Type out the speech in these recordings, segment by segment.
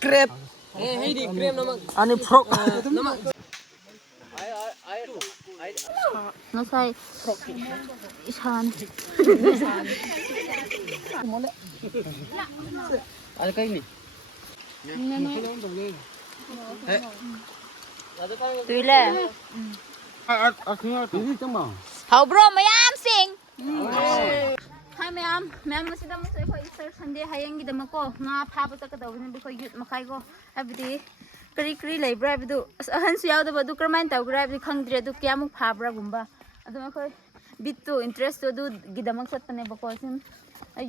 crab ani frog Nasay isan. ani kai ni Tuile. Hau bro mayam sing. Hai mayam masida mo sa ko Easter Sunday hayang gidamako nga phaba sakadawni biko youth makai ko abdi kari leibra abdu ahan su yaw da du kermain taw gra abdi khangdre du kyamuk phabra gumba aduma ko bitu interest du gidamak satne bako sim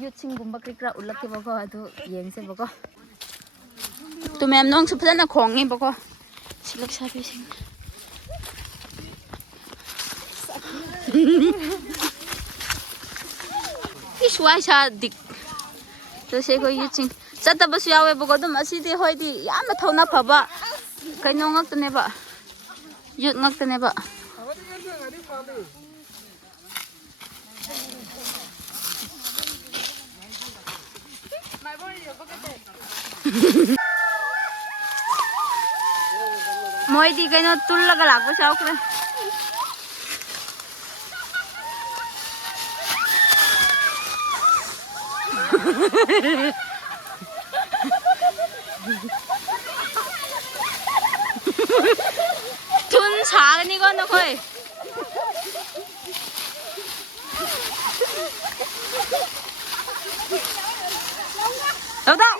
youth sing gumba krikra ulak ke bako adu yeng se bako tu mem nong su phana khongi bako silak sabi sing Iswai sa dik to se ko yuching chata basu yawe bogo dum asidi hoidi yamna thona phaba kaino ngak tane ba yut ngak tane ba moidi kaino tullaga lagbo chaukre Tun sagani ko na koy. Đâu đâu.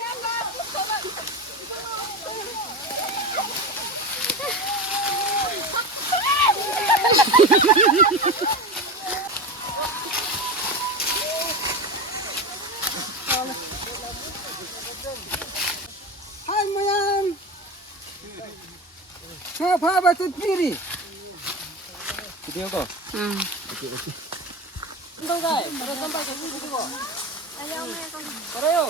hai mayam ha phaba tu piri video ko đâu đây para sampai ke situ ko ayo parayo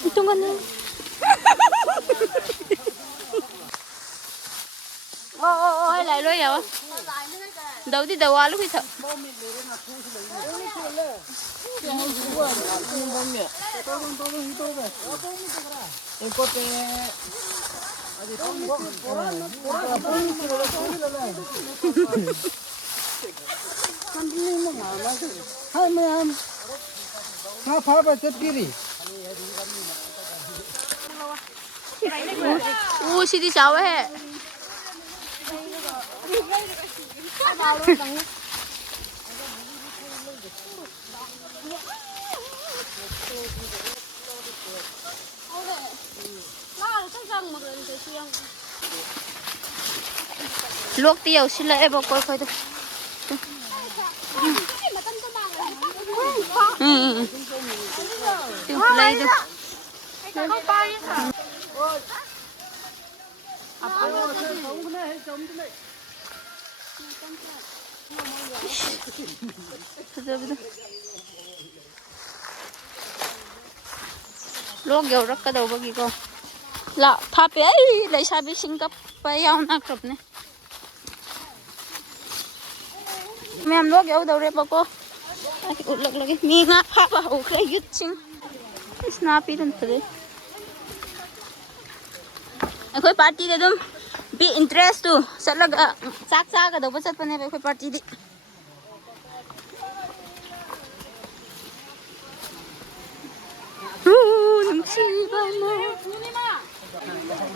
Itu kan. Ôi lại lôi vào. Đầu đi đầu lúc khi sợ. hai mayam ha phaba tu piri Sidi sao hết. Luộc tiêu xin lỗi em coi coi thôi. Lấy được. Luộc dầu rất cái đầu bagi ko. La thape ai lấy sa bi singkap pa yaw na krop ne. Mem luộc dầu đầu re pa ko. Ai utlak lagi. Mi nga pha pa o kre yut sing. Snappy dan tade. Akhoi party de dum bi interest tu satlag sak sak ka do ba sat pa ne akhoi party di.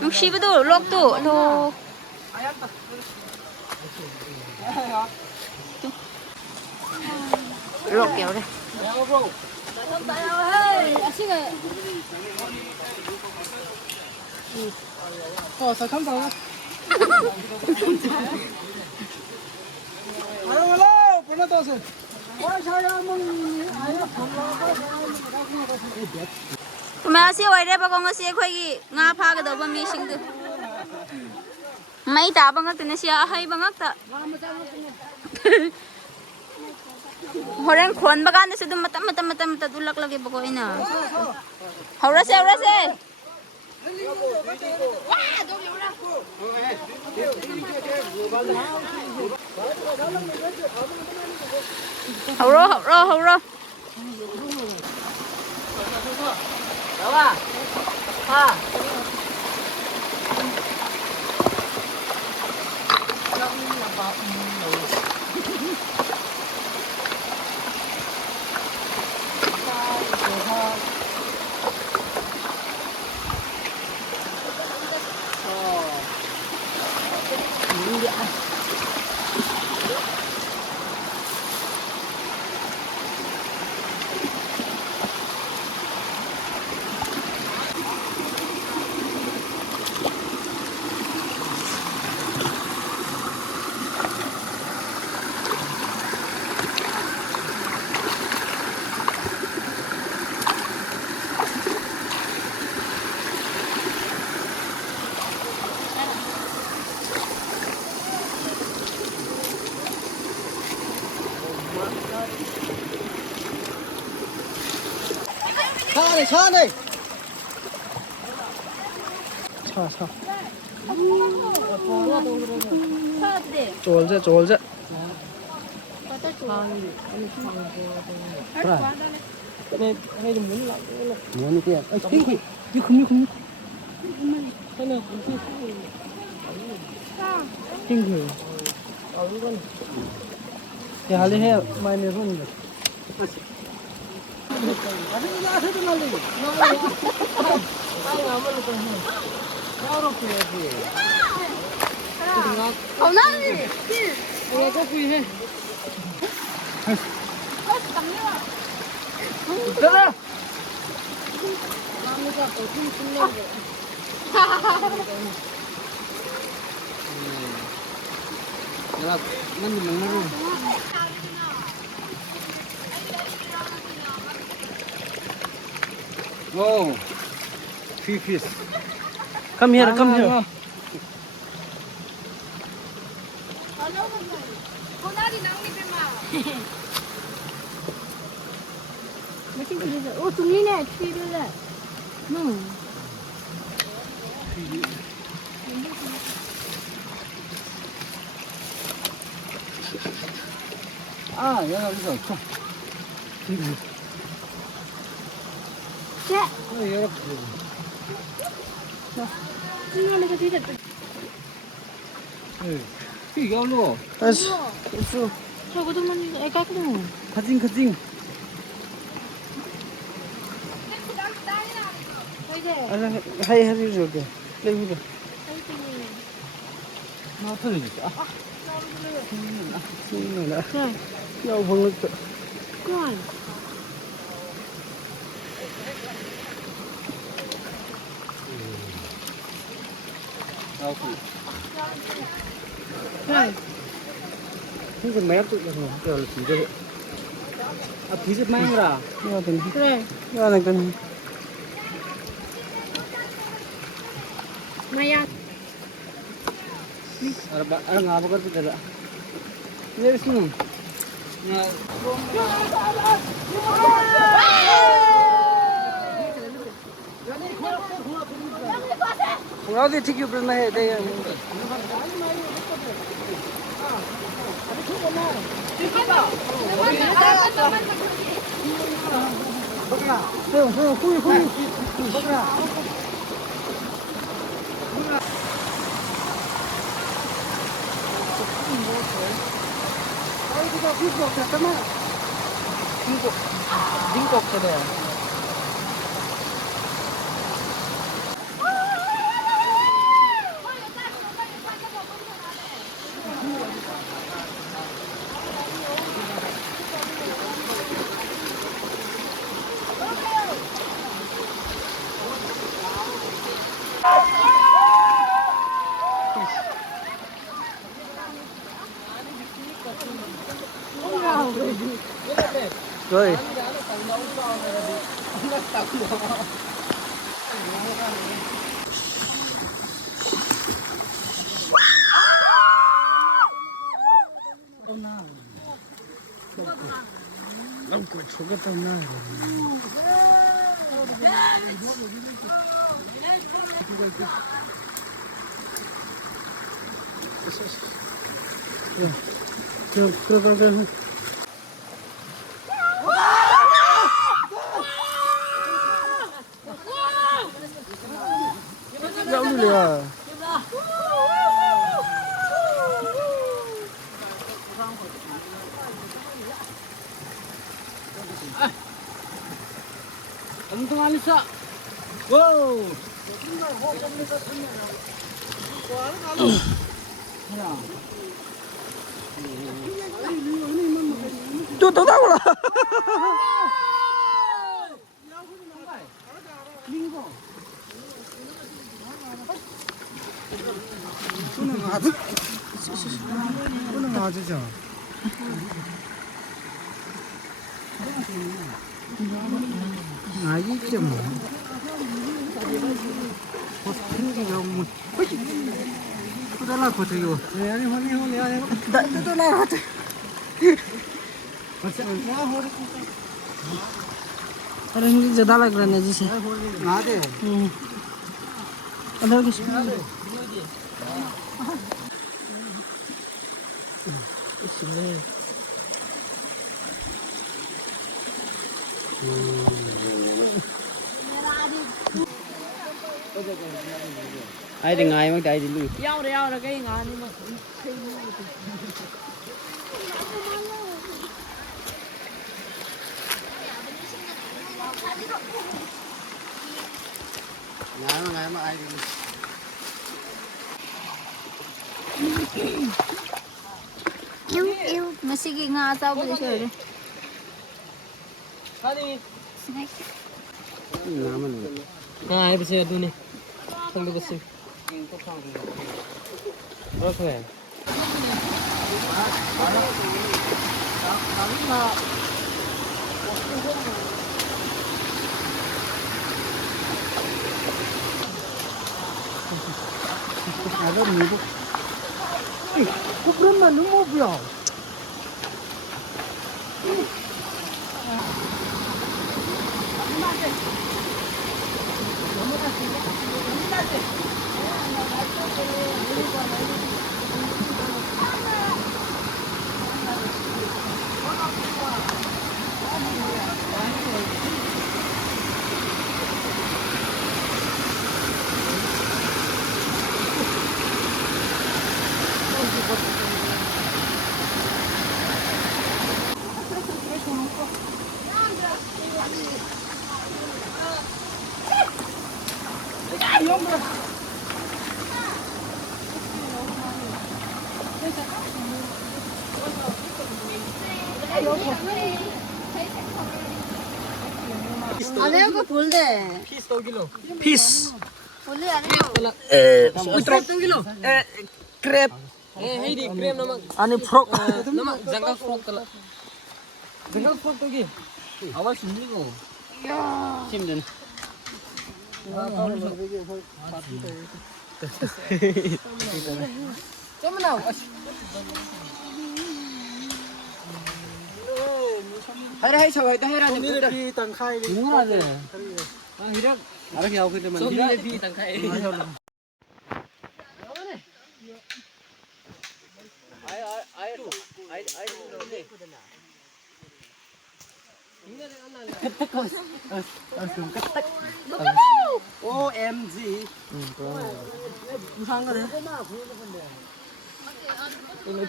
Nungsiba log tu lo log kéo đây sao không đâu alo pernah tahu sih saya mà siêu ấy đấy bà con có siêu khoai gì ngã pha cái đầu bơm mi sinh được mấy tạ bằng cái tên siêu hay bằng cái tạ Horeng khon bagan na sudum mata ulak lagi bago ina. Haurase. Hauro. 나와. 가. 차 안에. 차. 졸자. 그래. 문 이게. 이 금리. 하나 핑크. 이건. 야, 할래 해. 많이 손. Oh, 3 piece. Come here. 여기서 좀. 이거 올로. 됐어. 저거도만 애가 그냥. 가징. 하이 저게. 레이브. 나 터지지. 야, 방금 그만. 근데 매일 또 이거 비제. 비제 많이라. 이거 된. 그래. 이거 안 된. Mayang. Ngapa kan tidak? Ini sini. Ngau di tiga bulan mahal deh. Bingkok saja. Rồi. 그 저겠다 나. 그래. 야, 울려. 엄청 안 있어. 와우. 또 나올라. 오늘 아주죠. 아기죠 뭐. 풍기가 뭐. 또 거기고. 아니. 또 나와. अरे हिंदी ज़्यादा लग रहा है जी से अदर किस ai thì ngài mới chạy thì lui giao rồi cái ngài nhưng mà ngài mà ai thì yêu masigi nga sao bây giờ đi 나만 아 해보세요 눈에 손 보겠어요 그렇게 나도 미국 그런만 너무 뭐야 안해요 거 볼래. 피스 2kg 피스 볼래 안해요. Utrok 2kg crab hey crab nama ani frog nama jungle frog kala jungle frog to ki awas sunni ko simden 좀 나오. hay sao hay hay ra những cái phi tầng khai đi đúng rồi hirak ada yang kita mandi hirak phi tầng khai OMG 무슨 거래?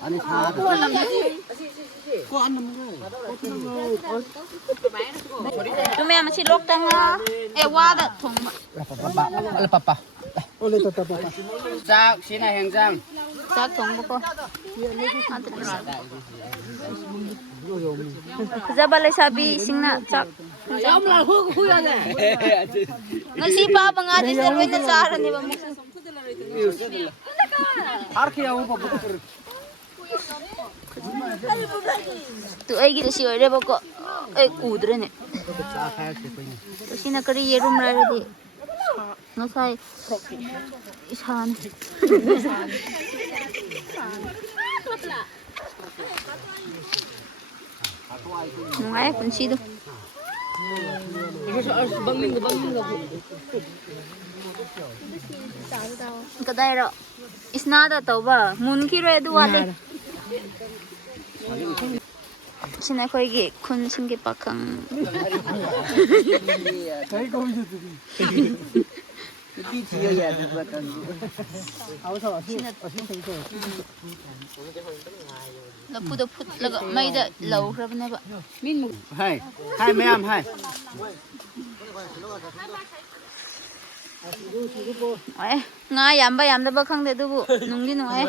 아니 다 cô ăn tụi mẹ mà xin lốc tăng á em qua được thùng papa sao xin này hàng giang chắc thùng của cô ra balai sabi sing na chắc ngasi pa ba nga di serve na sa ni ba mo arkaya upa tụi ấy cái gì ở đây bao cọ ấy củ đấy này xin là cái gì room ra đi nó sai sàn nungai punsi tu kadai ro isna da tau ba mun ki re du wa le sina khoi gi khun sing gi pakhang là phụ được phút là mấy đợt lâu rồi bên này bạn hai hai mấy em hai ấy ngay yam bay yam đó bác không để tôi bu nung đi nung ấy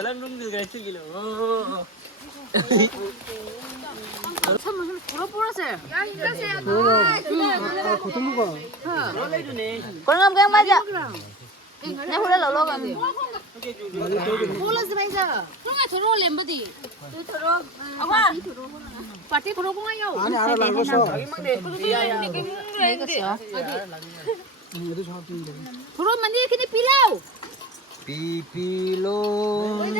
con ngâm cái mấy giờ này hula lâu lâu rồi Bolas bây giờ. không ai thổi rồi làm gì tôi thổi rồi à party thổi cũng ai đâu 아니 알아 알았어 này cái sao thổi mà đi cái này pilau 비빌로 nung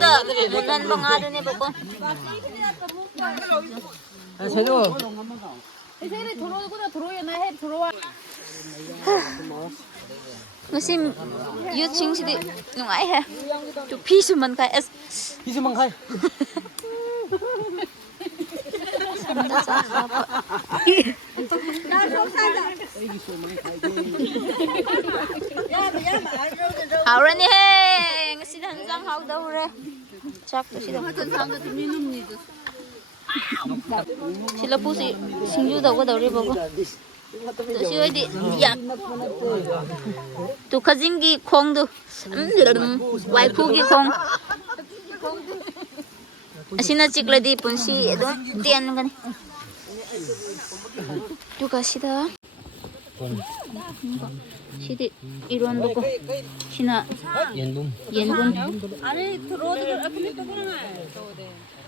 da bukan bang ada nih pokok 제도 Ngasim yu ching si di nung ai ha tu pisu man kai es 비스만 가이 hào rồi nè ngasi dan jang hào đâu rồi chắc si đâu sila pusi singju đâu có đâu rồi bố tu si oi di ya tu khajing gi khong du wai khu gi khong asina chikla di punsi do tian kan tu kasida 시디 이런 거 시나 연분 연분 아니 들어오도 그렇게 또 그러나.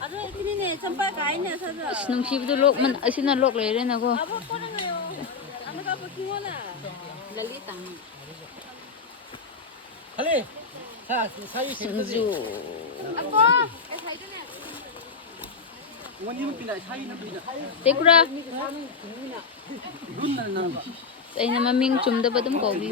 아주 그니네 전발 가이네 사자. 스농시브도 록만 아시나 록 레레나고 아버 거는요. 아무가 뭐 키워나. 랄리 땅 할래 자 사이 승주 아빠. 원님은 비나 사이는 비나 데쿠라 눈나는 나는 거 aina maming chumda badum ko bi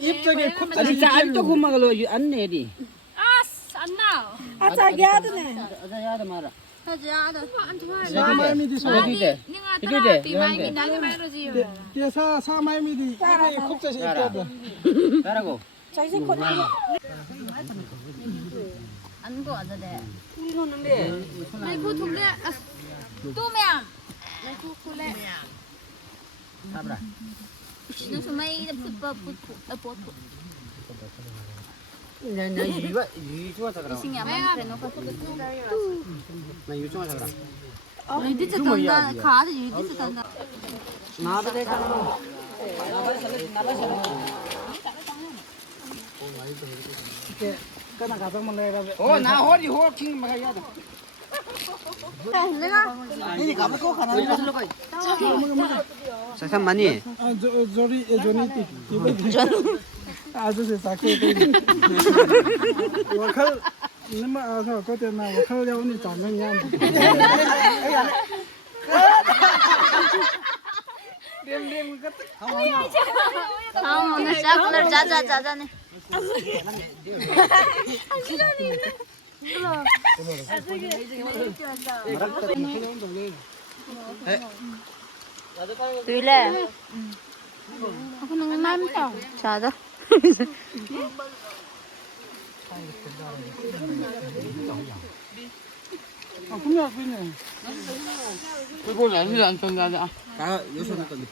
입장에 컵 아니 자 아직도 고마가로 안 내리 아자 야드네. 아자 야다 마라 사마이미디 어디데 이거데 이게 사마이미디 이게 컵자시 있거든. 가라고 자이세 코네. 안고 아자데 Này cô thùng lẹ. tu mèo Này cô lẹ. 잡라 sinu sumai da put 나 유주와 잡라 sing yaman treno ko 나 유주와 잡라 yudi chatanda kha da yudi chatanda 나도 내 가는 Kana 가정만 내가. 오나 허리 호킹 막아 야다 이니 가볼까 가나 잠깐만이 아 저리 저니 아주 사케. 와칼 nimma asa ko te na wakhal ya uni ta nang yam. Dem kat. हाँ नशा कलर जा ने Tùy aku nang mantau sada 분명 그네. 그거 아니지 않던가 아 요소는 건데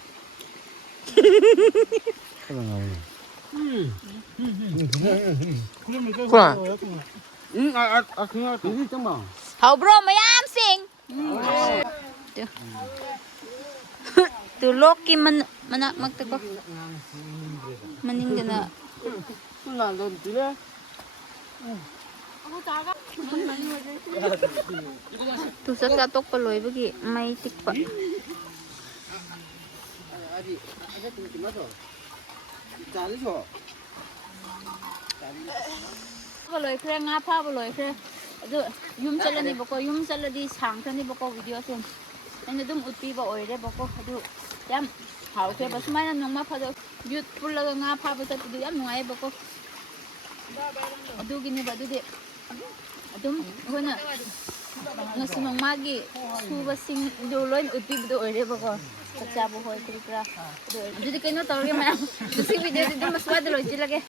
그러면 저 응아 그거 이게 정말 hậu bro mày am xing tu lok ki man manak magtako maning gana 나 너 들래 tu sa ka tok paloy bagi may tikpa 아직 좀 끝나서. 잘해줘. Lôi kre nga pa lôi kre adu yum chalani boko yum chaladi sang thani boko video sen ane dum uti ba oire boko adu yam hau kre bas mana nong ma phado yut pulla nga pa ba tu yam ngai boko adu gini ba du de adum hona ngasi nong magi su ba sing do loin uti do oire boko cha bo hoi kre kra adu de kaino tawri ma du sing video de mas wad loi chilage